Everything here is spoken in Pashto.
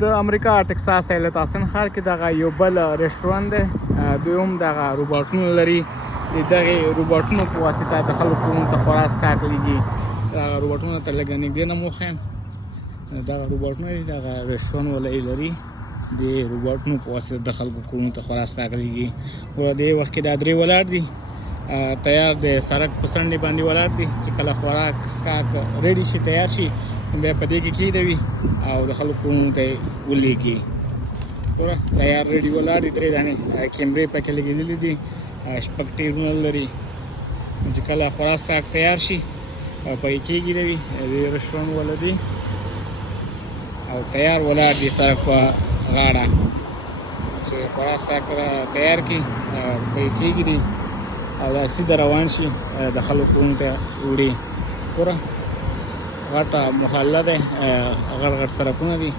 د امریکا ټکساس ایالت آسن ښار کې دغه یو بل رستورانت دی. دوی هم دغه روباټونه لري. د دغې روباټونو په واسطه د خلکو کورونو ته خوراک کاږي. دغه روباټونه ته لږ نږدې نه وښیم. دغه روباټونه دي، دغه رستورانت ولې لري. د روباټونو په واسطه د خلکو کورونو ته خوراک کاږي. ګوره دې وخت کې دا درې ولاړ دي، تیار د سړک په څنډې باندې ولاړ دي چې کله خوراک څښاک ریډي شي، تیار شي، بیا په دې کې کېږدوي او د خلکو کورونو ته یې ولېږي. ګوره تیار ریډي ولاړ دي، درې دانې کیمرې پکې لګېدلې دي، شپږ ټیرونه لري چې کله خوراک څښاک تیار شي په یې کېږدوي. د رستورانت والا دي او تیار ولاړ دي سړک په غاړه چې خوراک څښاک تیار کړي، په یې کېږدي او دا سیده روان شي د خلکو کورونو ته وړي. ګوره غټه محله ده، غټ غټ سړکونه دي.